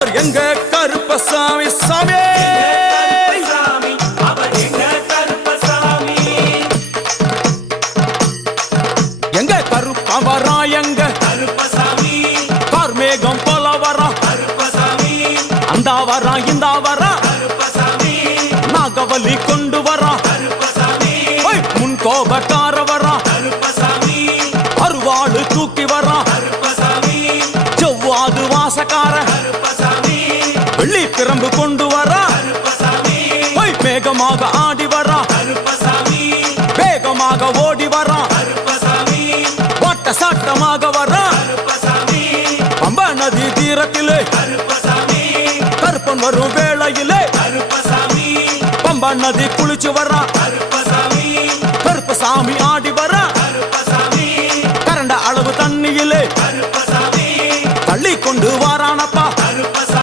எங்க கருப்பசாமி சாமி எங்க கருப்பா வரா எங்க கருப்பசாமி கார்மேகம் போல வரா கருப்பசாமி அந்த வரா இந்த வரா கருப்பசாமி நாகவலி கொண்டு வரா கருப்பசாமி முன் கோபக்கார வரா கருப்பசாமி அருவாளு தூக்கி வரா கருப்பசாமி செவ்வாது வாசக்கார கருப்பசாமி வெள்ளி பிரம்பு கொண்டு வரா கருப்பசாமி வேகமாக ஆடி வரா கருப்பசாமி வேகமாக ஓடி வரா கருப்பசாமி வாட்ட சாட்டமாக வரா கருப்பசாமி பம்பா நதி தீரத்திலே கருப்பசாமி கருப்பன் வரும் வேளையிலே கருப்பசாமி பம்பா நதி குளிச்சு வரா கருப்பசாமி கருப்பசாமி ஆடி வரா கருப்பசாமி கரண்ட அளவு தண்ணியிலே கருப்பசாமி தள்ளி கொண்டு வாரான்